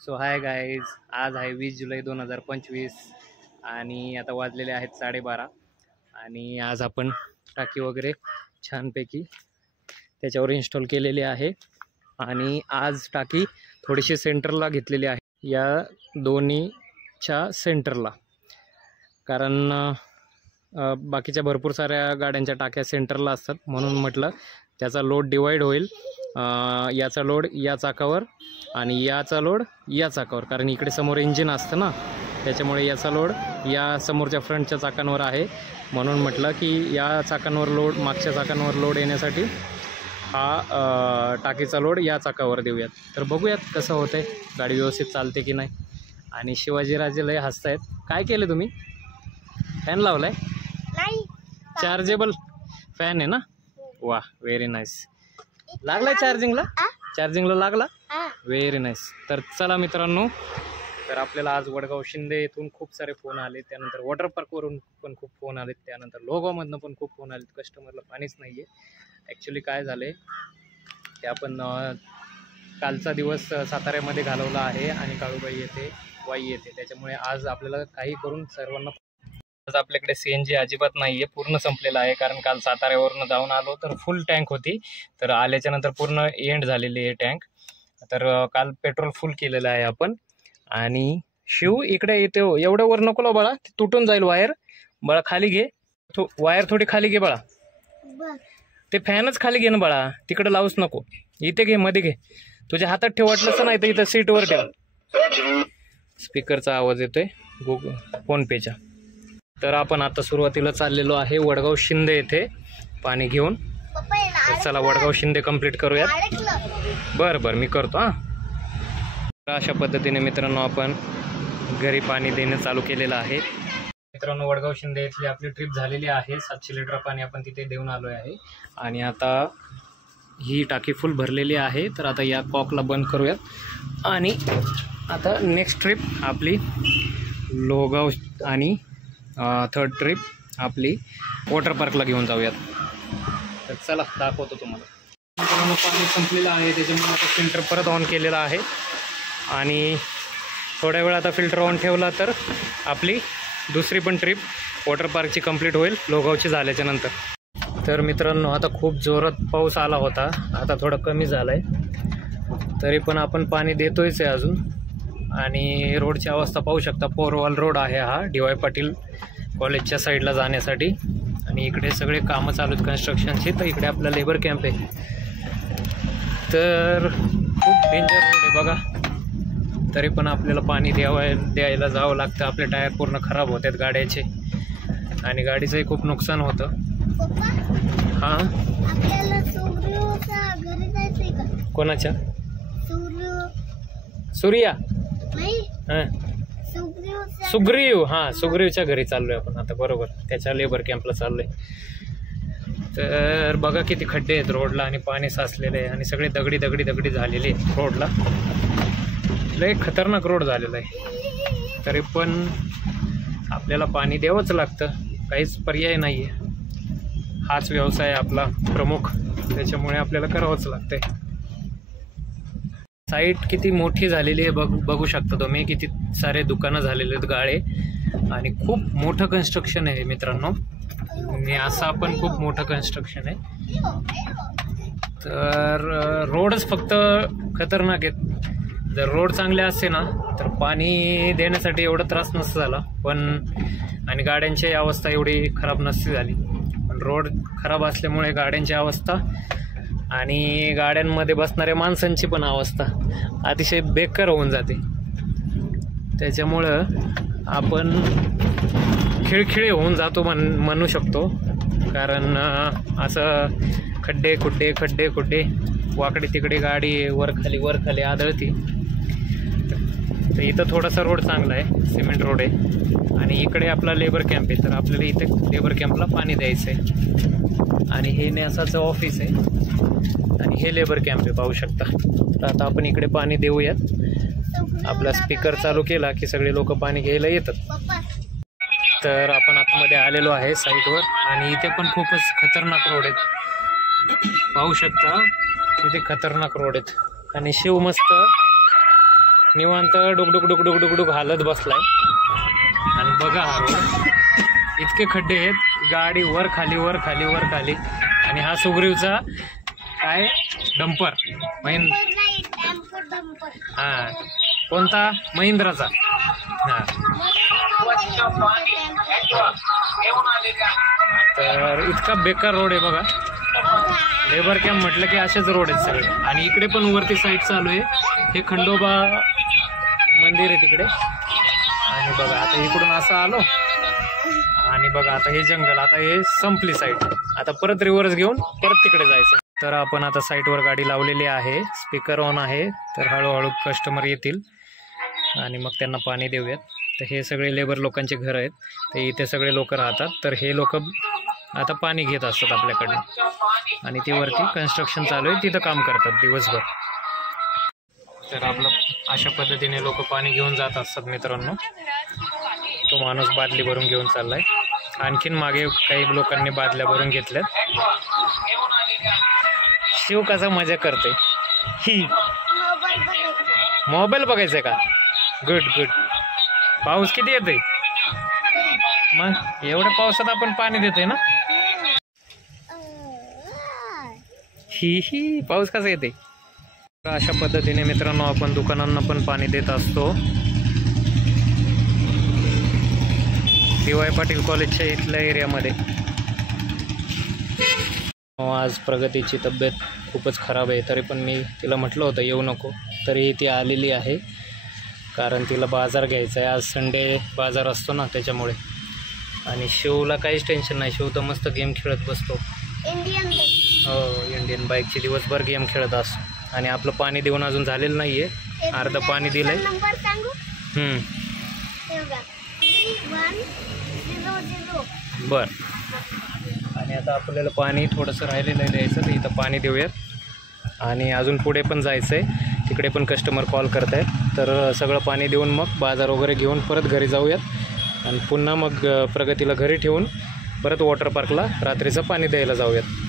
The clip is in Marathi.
सो हाय गाईज, आज आहे 20 जुलै 2025 आणि आता वाजलेले आहेत 12:30 आणि आज आपण टाकी वगैरे छानपैकी त्याच्यावर इन्स्टॉल केलेली आहे. आणि आज टाकी थोडीशी सेंटरला घेतलेली आहे, या दोन्हीच्या सेंटरला, कारण बाकीच्या भरपूर साऱ्या गाड्यांच्या टाक्या सेंटरला असतात, म्हणून म्हटलं त्याचा लोड डिवाईड होईल. याचा लोड या चाकावर आणि याचा लोड या चाकावर, कारण इकडे समोर इंजिन असतं ना, त्याच्यामुळे याचा लोड या समोरच्या फ्रंटच्या चाकांवर आहे. म्हणून म्हटलं की या चाकांवर लोड, मागच्या चाकांवर लोड येण्यासाठी हा टाकीचा लोड या चाकावर देऊयात. तर बघूयात कसं होतंय, गाडी व्यवस्थित चालते की नाही. आणि शिवाजीराजे लय हसतायत. काय केलं तुम्ही? फॅन लावलाय? चार्जेबल फॅन आहे ना? वा, व्हेरी नाईस. लागलाय चार्जिंगला? चार्जिंगला लागला? Very nice. तर चला मित्रांनो, तर आपल्याला आज वडगाव शिंदे येथून खूप सारे फोन आले, त्यानंतर वॉटर पार्कवरून पण खूप फोन आले, त्यानंतर लोगावमधनं पण खूप फोन आले. कस्टमरला पाणीच नाही आहे. ॲक्च्युली काय झालं आहे की आपण कालचा दिवस साताऱ्यामध्ये घालवला आहे आणि काळूबाई येते, वाई येते, त्याच्यामुळे आज आपल्याला काही करून सर्वांना, आज आपल्याकडे CNG अजिबात नाही आहे, पूर्ण संपलेला आहे. कारण काल साताऱ्यावरून जाऊन आलो तर फुल टँक होती, तर आल्याच्यानंतर पूर्ण एंड झालेली आहे टँक. तर काल पेट्रोल फुल केलेलं आहे आपण. आणि शिव इकडे येते, एवढं वर नको ला बाळा, तुटून जाईल वायर. बाळा खाली घे, वायर थोडी खाली घे बाळा, ते फॅनच खाली घे ना बाळा, तिकडे लावूच नको, इथे घे, मध्ये घे, तुझ्या हातात ठेव, वाटलंच नाही तर इथं सीटवर ठेव. स्पीकरचा आवाज येतोय फोनपेच्या. तर आपण आता सुरुवातीला चाललेलो आहे वडगाव शिंदे येथे पाणी घेऊन. तर चला वडगाव शिंदे कंप्लीट करूयात. बरं मी करतो. तर अशा पद्धतीने मित्रांनो आपण घरी पाणी देणं चालू केलेलं आहे. मित्रांनो, वडगाव शिंदे इथली आपली ट्रिप झालेली आहे. 700 लिटर पाणी आपण तिथे देऊन आलो आहे. आणि आता ही टाकी फुल भरलेली आहे. तर आता या कॉकला बंद करूयात आणि आता नेक्स्ट ट्रिप आपली लोगाव आणि थर्ड ट्रिप आपली वॉटर पार्कला घेऊन जाऊयात. तर चला दाखवतो तुम्हाला. मित्रांनो, पाणी संपलेलं आहे, त्याच्यामुळे आता फिल्टर परत ऑन केलेला आहे आणि थोड्या वेळ आता फिल्टर ऑन ठेवला तर आपली दुसरी पण ट्रिप वॉटर पार्कची कंप्लीट होईल लोगावची झाल्याच्या नंतर. तर मित्रांनो, आता खूप जोरात पाऊस आला होता, आता थोडा कमी झाला आहे, तरी पण आपण पाणी देतोयच आहे अजून. आणि रोडची अवस्था पाहू शकता, पोरवाल रोड आहे हा, DY पाटील कॉलेजच्या साईडला जाण्यासाठी. आणि इकडे सगळे कामं चालू आहेत कन्स्ट्रक्शनची. तर इकडे आपला लेबर कॅम्प आहे. तर खूप डेंजर रोड आहे बघा, तरी पण आपल्याला पाणी द्यायला जावं लागतं. आपले टायर पूर्ण खराब होतात गाड्याचे आणि गाडीचंही खूप नुकसान होतं. हां, कोणाच्या? सूर्या? हां, सुग्रीव. हां, सुग्रीवच्या घरी चाललोय आपण आता. बरोबर, त्याच्या लेबर कॅम्पला चाललोय. तर बघा किती खड्डे आहेत रोडला आणि पाणी साचलेलं आहे आणि सगळे दगडी झालेले आहेत रोडला. लय खतरनाक रोड झालेला आहे. तरी पण आपल्याला पाणी द्यावंच लागतं, काहीच पर्याय नाही आहे. हाच व्यवसाय आपला प्रमुख, त्याच्यामुळे आपल्याला करावंच लागतंय. साईट किती मोठी झालेली आहे बघू शकता तुम्ही, किती सारे दुकानं झालेले आहेत गाळे आणि खूप मोठं कन्स्ट्रक्शन आहे मित्रांनो. आणि असं पण खूप मोठं कन्स्ट्रक्शन आहे. तर रोडच फक्त खतरनाक आहेत. जर रोड चांगले असते ना तर पाणी देण्यासाठी एवढा त्रास नसता झाला, पण आणि गाड्यांची अवस्था एवढी खराब नसती झाली. पण रोड खराब असल्यामुळे गाड्यांची अवस्था आणि गाड्यांमध्ये बसणाऱ्या माणसांची पण अवस्था अतिशय बेकार होऊन जाते. त्याच्यामुळं आपण खिळखिळे होऊन जातो म्हणू शकतो. कारण असं खड्डे खुड्डे वाकडे तिकडे गाडी वर खाली आदळती. तर इथं थोडासा रोड चांगला आहे, सिमेंट रोड आहे आणि इकडे आपला लेबर कॅम्प आहे. तर आपल्याला इथे लेबर कॅम्पला पाणी द्यायचं आहे. आणि हे न्यासाचं ऑफिस आहे आणि हे लेबर कॅम्प आहे, पाहू शकता. तर आता आपण इकडे पाणी देऊयात. आपला स्पीकर चालू केला की सगळे लोक पाणी घ्यायला येतात. तर आपण आतमध्ये आलेलो आहे साईटवर आणि इथे पण खूपच खतरनाक रोड आहेत, पाहू शकता. इथे खतरनाक रोड आहेत आणि शिव मस्त निवांत डुकडुक डुकडुक डुकडुक हालत बसलाय. आणि बघा हा रोड, इतके खड्डे आहेत, गाडी वर खाली वर खाली वर खाली. आणि हा सुग्रीवचा काय डंपर हा कोणता महिंद्राचा. हा तर इतका बेकार रोड आहे बघा. लेबर कॅम्प म्हटलं की असेच रोड आहेत सगळे. आणि इकडे पण वरती साईड चालू आहे, हे खंडोबा मंदिर आहे तिकडे. आणि बघा आता इकडून असं आलो आणि बघा आता हे जंगल, आता हे संपली साईड. आता परत रिव्हर्स घेऊन परत तिकडे जायचं. तर आपण आता साईडवर गाडी लावलेली आहे, स्पीकर ऑन आहे. तर हळूहळू कस्टमर येतील आणि मग त्यांना पाणी देऊयात. तर हे सगळे लेबर लोकांचे घर आहेत, ते इथे सगळे लोक राहतात. तर हे लोक आता पाणी घेत असतात आपल्याकडनं. आणि ती वरती कन्स्ट्रक्शन चालू आहे, तिथं काम करतात दिवसभर. तर आपलं अशा पद्धतीने लोक पाणी घेऊन जात असतात मित्रांनो. तो माणूस बादली भरून घेऊन चाललाय. आणखीन मागे काही लोकांनी बादल्या भरून घेतल्यात. शिव कसा मजा करते ही. मोबाईल बघायचंय का? Good good. पाऊस किती येतोय मग? एवढ्या पावसात आपण पाणी देतोय ना. ही ही पाऊस कसा येते. अशा पद्धतीने मित्रांनो आपण दुकानांना पण पाणी देत असतो. डी.वाय. पाटील कॉलेजच्या इथल्या एरियामध्ये. आज प्रगतीची तब्येत खूपच खराब आहे, तरी पण मी तिला म्हटलं होतं येऊ नको, तरी ती आलेली आहे. कारण तिला बाजार घ्यायचा आहे. आज संडे बाजार असतो ना त्याच्यामुळे. आणि शिवला काहीच टेन्शन नाही, शिव तर मस्त गेम खेळत बसतो. हो इंडियन बाईकची दिवसभर गेम खेळत असतो. आणि आपलं पाणी देऊन अजून झालेलं नाही आहे, अर्ध पाणी दिलं आहे. बरं. आणि आता आपल्याला पाणी थोडंसं राहिलेलं आहे द्यायचं, तर इथं पाणी देऊयात. आणि अजून पुढे पण जायचं आहे, तिकडे पण कस्टमर कॉल करत आहेत. तर सगळं पाणी देऊन मग बाजार वगैरे घेऊन परत घरी जाऊयात. आणि पुन्हा मग प्रगतीला घरी ठेवून परत वॉटर पार्कला रात्रीचं पाणी द्यायला जाऊयात.